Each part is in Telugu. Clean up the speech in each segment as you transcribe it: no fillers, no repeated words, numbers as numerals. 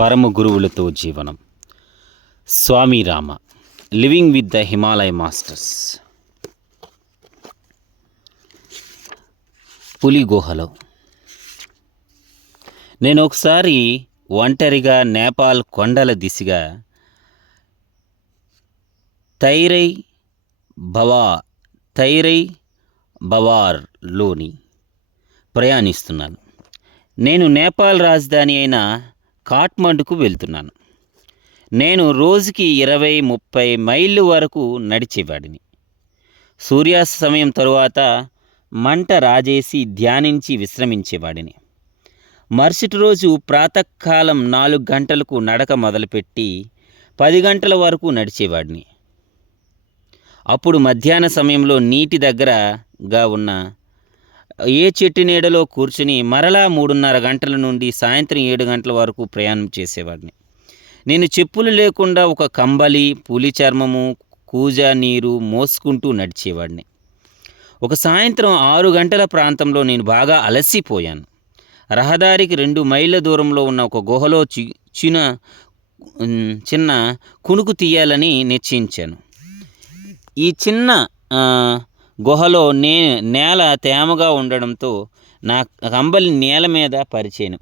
పరమ గురువులతో జీవనం. Swami Rama, living with the Himalaya masters. పులి గుహలో నేను ఒకసారి ఒంటరిగా నేపాల్ కొండల దిశగా తైరై బవార్లోని ప్రయాణిస్తున్నాను. నేను నేపాల్ రాజధాని అయిన కాఠ్మండుకు వెళ్తున్నాను. నేను రోజుకి 20-30 మైళ్ళు వరకు నడిచేవాడిని. సూర్యాస్తమయం తరువాత మంట రాజేసి ధ్యానించి విశ్రమించేవాడిని. మరుసటి రోజు ప్రాతకాలం 4 గంటలకు నడక మొదలుపెట్టి 10 గంటల వరకు నడిచేవాడిని. అప్పుడు మధ్యాహ్న సమయంలో నీటి దగ్గరగా ఉన్న ఏ చెట్టు నీడలో కూర్చుని మరలా 3:30 గంటల నుండి సాయంత్రం 7 గంటల వరకు ప్రయాణం చేసేవాడిని. నేను చెప్పులు లేకుండా ఒక కంబలి, పులి చర్మము, కూజా నీరు మోసుకుంటూ నడిచేవాడిని. ఒక సాయంత్రం 6 గంటల ప్రాంతంలో నేను బాగా అలసిపోయాను. రహదారికి 2 మైళ్ళ దూరంలో ఉన్న ఒక గుహలో చిన్న కునుకు తీయాలని నిశ్చయించాను. ఈ చిన్న గుహలో నేల తేమగా ఉండడంతో నా కంబలి నేల మీద పరిచాను.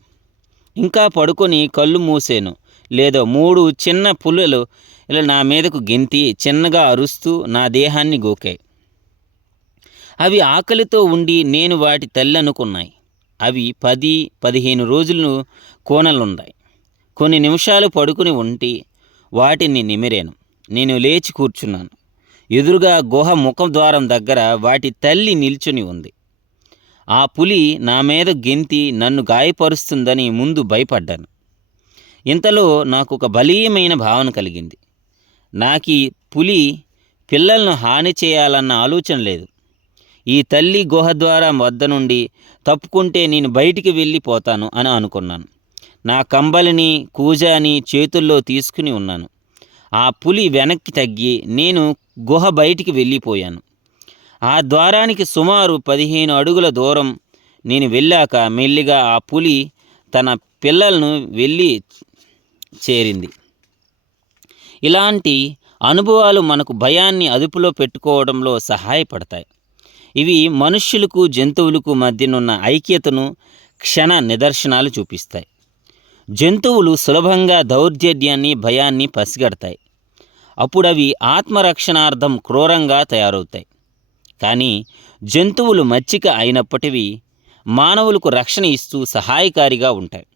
ఇంకా పడుకొని కళ్ళు మూసాను. లేదో 3 చిన్న పులులు ఇలా నా మీదకు గెంతి చిన్నగా అరుస్తూ నా దేహాన్ని గోకాయి. అవి ఆకలితో ఉండి నేను వాటి తల్లి అనుకున్నాయి. అవి 10-15 రోజులు కోనలున్నాయి. కొన్ని నిమిషాలు పడుకుని ఉండి వాటిని నిమిరాను. నేను లేచి కూర్చున్నాను. ఎదురుగా గుహ ముఖద్వారం దగ్గర వాటి తల్లి నిల్చుని ఉంది. ఆ పులి నా మీద గెంతి నన్ను గాయపరుస్తుందని ముందు భయపడ్డాను. ఇంతలో నాకు ఒక బలీయమైన భావన కలిగింది. నాకు ఈ పులి పిల్లలను హాని చేయాలన్న ఆలోచన లేదు. ఈ తల్లి గుహ ద్వారా వద్ద నుండి తప్పుకుంటే నేను బయటికి వెళ్ళిపోతాను అని అనుకున్నాను. నా కంబలిని, కూజాని చేతుల్లో తీసుకుని ఉన్నాను. ఆ పులి వెనక్కి తగ్గి నేను గుహ బయటికి వెళ్ళిపోయాను. ఆ ద్వారానికి సుమారు 15 అడుగుల దూరం నేను వెళ్ళాక మెల్లిగా ఆ పులి తన పిల్లలను వెళ్ళి చేరింది. ఇలాంటి అనుభవాలు మనకు భయాన్ని అదుపులో పెట్టుకోవడంలో సహాయపడతాయి. ఇవి మనుష్యులకు జంతువులకు మధ్యనున్న ఐక్యతను క్షణ నిదర్శనాలు చూపిస్తాయి. జంతువులు సులభంగా దౌర్జన్యాన్ని, భయాన్ని పసిగడతాయి. అప్పుడు అవి ఆత్మరక్షణార్థం క్రూరంగా తయారవుతాయి. కానీ జంతువులు మచ్చిక అయినప్పటికీ మానవులకు రక్షణ ఇస్తూ సహాయకారిగా ఉంటాయి.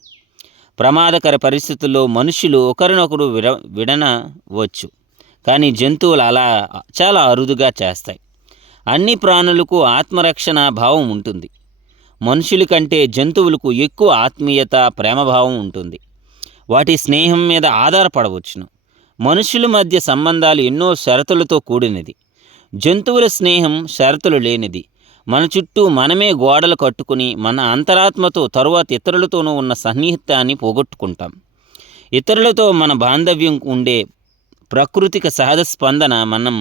ప్రమాదకర పరిస్థితుల్లో మనుషులు ఒకరినొకరు విడనవచ్చు, కానీ జంతువులు అలా చాలా అరుదుగా చేస్తాయి. అన్ని ప్రాణులకు ఆత్మరక్షణ భావం ఉంటుంది. మనుషుల కంటే జంతువులకు ఎక్కువ ఆత్మీయత, ప్రేమభావం ఉంటుంది. వాటి స్నేహం మీద ఆధారపడవచ్చును. మనుషుల మధ్య సంబంధాలు ఎన్నో షరతులతో కూడినది. జంతువుల స్నేహం షరతులు లేనిది. మన చుట్టూ మనమే గోడలు కట్టుకుని మన అంతరాత్మతో తరువాత ఇతరులతోనూ ఉన్న సన్నిహితాన్ని పోగొట్టుకుంటాం. ఇతరులతో మన బాంధవ్యం ఉండే ప్రాకృతిక సహజ స్పందన మనం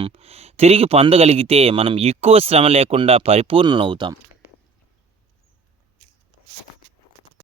తిరిగి పొందగలిగితే మనం ఎక్కువ శ్రమ లేకుండా పరిపూర్ణులవుతాం.